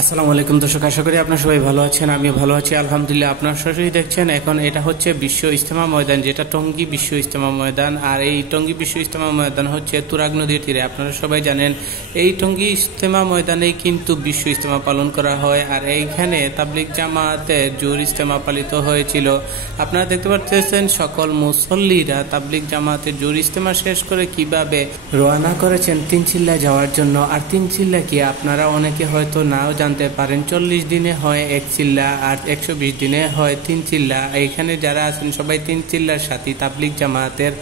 আসসালামু আলাইকুম দর্শক, আশা করি আপনারা সবাই ভালো আছেন। আমিও ভালো আছি আলহামদুলিল্লাহ। আপনারা সরাসরি দেখছেন এখন এটা হচ্ছে বিশ্ব ইজতেমা ময়দান, যেটা টঙ্গী বিশ্ব ইজতেমা ময়দান। আর এই টঙ্গী বিশ্ব ইজতেমা ময়দান হচ্ছে তুরাগ নদীর তীরে। আপনারা সবাই জানেন এই টঙ্গী ইজতেমা ময়দানে কিন্তু বিশ্ব ইজতেমা পালন করা হয়। আর এইখানে তাবলিগ জামাতে জোর ইজতেমা পালিত হয়েছিল। আপনারা দেখতে পাচ্ছেন সকল মুসল্লিরা তাবলিগ জামাতে জোর ইজতেমা শেষ করে কিভাবে রওনা করেছেন তিনচিল্লা যাওয়ার জন্য। আর তিনচিল্লা কি আপনারা অনেকে হয়তো নাও জানতে পারেন। 40 দিনে হয় এক চিল্লা আর 120 দিনে হয় তিন চিল্লা। এইখানে যারা আছেন সবাই তিন চিল্লার সাথী তাবলিগ জামাতের।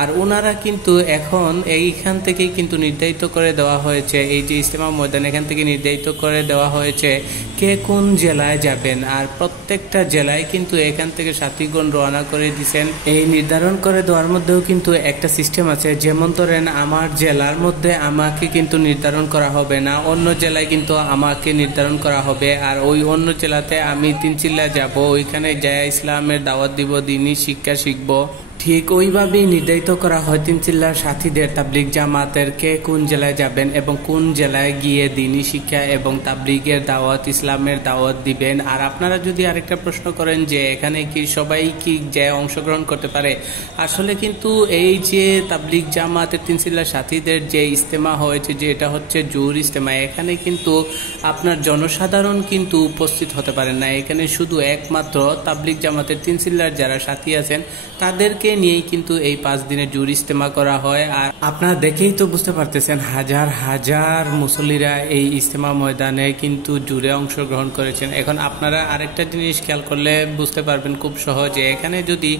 আর ওনারা কিন্তু এখন এইখান থেকেই কিন্তু নির্ধারিত করে দেওয়া হয়েছে, এই যে ইজতেমা ময়দান এখান থেকে নির্ধারিত করে দেওয়া হয়েছে কে কোন জেলায় যাবেন। আর প্রত্যেকটা জেলায় কিন্তু এখান থেকে সাথীগণ রওনা করে দিচ্ছেন। এই নির্ধারণ করে দেওয়ার মধ্যেও কিন্তু একটা সিস্টেম আছে, যেমন ধরেন আমার জেলার মধ্যে আমাকে কিন্তু নির্ধারণ করা হবে না, অন্য জেলায় কিন্তু আমাকে নির্ধারণ করা হবে। আর ওই অন্য জেলাতে আমি তিনচিল্লা যাব, ওইখানে যায় ইসলামের দাওয়াত দিব, দিনী শিক্ষা শিখবো। ঠিক ওইভাবেই নির্ধারিত করা হয় তিনচিল্লার সাথীদের তাবলিগ জামাতের কে কোন জেলায় যাবেন এবং কোন জেলায় গিয়ে দিনী শিক্ষা এবং তাবলিগের দাওয়াত ইসলামের দাওয়াত দিবেন। আর আপনারা যদি আরেকটা প্রশ্ন করেন যে এখানে কি সবাই কি যে অংশগ্রহণ করতে পারে, আসলে কিন্তু এই যে তাবলিগ জামাতের তিনচিল্লার সাথীদের যে ইজতেমা হয়েছে, যে এটা হচ্ছে জোর ইজতেমা, এখানে কিন্তু আপনার জনসাধারণ কিন্তু উপস্থিত হতে পারেন না। এখানে শুধু একমাত্র তাবলিগ জামাতের তিনচিল্লার যারা সাথী আছেন তাদেরকে নিয়েই কিন্তু এই 5 দিনের জোর ইজতেমা করা হয়। আর আপনারা দেখেই তো বুঝতে পারতেছেন হাজার হাজার মুসল্লিরা এই ইজতেমা ময়দানে কিন্তু জুড়ে অংশগ্রহণ করেছেন। এখন আপনারা আরেকটা জিনিস খেয়াল করলে বুঝতে পারবেন খুব সহজে, এখানে যদি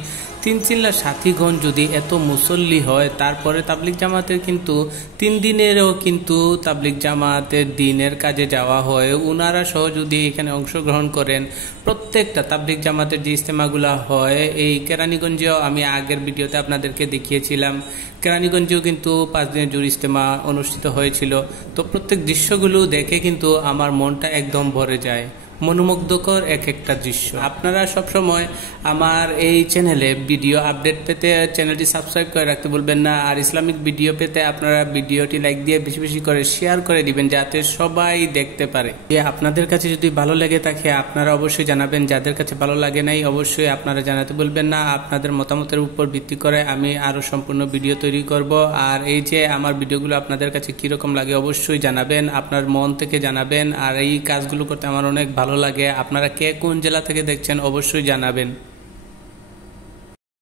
তিনচিল্লার সাথীগণ যদি এত মুসল্লি হয়, তারপরে তাবলিগ জামাতের কিন্তু 3 দিনেরও কিন্তু তাবলিগ জামাতের দিনের কাজে যাওয়া হয়। উনারা সহ যদি এখানে অংশগ্রহণ করেন, প্রত্যেকটা তাবলিগ জামাতের যে ইজতেমাগুলো হয়, এই কেরানীগঞ্জেও আমি আগের ভিডিওতে আপনাদেরকে দেখিয়েছিলাম, কেরানীগঞ্জেও কিন্তু 5 দিনের জোর ইজতেমা অনুষ্ঠিত হয়েছিল। তো প্রত্যেক দৃশ্যগুলো দেখে কিন্তু আমার মনটা একদম ভরে যায়, মনোমুগ্ধকর এক একটা দৃশ্য। আপনারা সবসময় আমার এই চ্যানেলে ভিডিও আপডেট পেতে চ্যানেলটি সাবস্ক্রাইব করে রাখতে বলবেন না। আর ইসলামিক ভিডিও পেতে আপনারা ভিডিওটি লাইক দিয়ে বেশি বেশি করে শেয়ার করে দিবেন, যাতে সবাই দেখতে পারে। আপনাদের কাছে যদি ভালো লেগে থাকে আপনারা অবশ্যই জানাবেন, যাদের কাছে ভালো লাগে নাই অবশ্যই আপনারা জানাতে বলবেন না। আপনাদের মতামতের উপর ভিত্তি করে আমি আরো সম্পূর্ণ ভিডিও তৈরি করব। আর এই যে আমার ভিডিওগুলো আপনাদের কাছে কিরকম লাগে অবশ্যই জানাবেন, আপনার মন থেকে জানাবেন। আর এই কাজগুলো করতে আমার অনেক ভালো লাগে। আপনারা কে কোন জেলা থেকে দেখছেন অবশ্যই জানাবেন।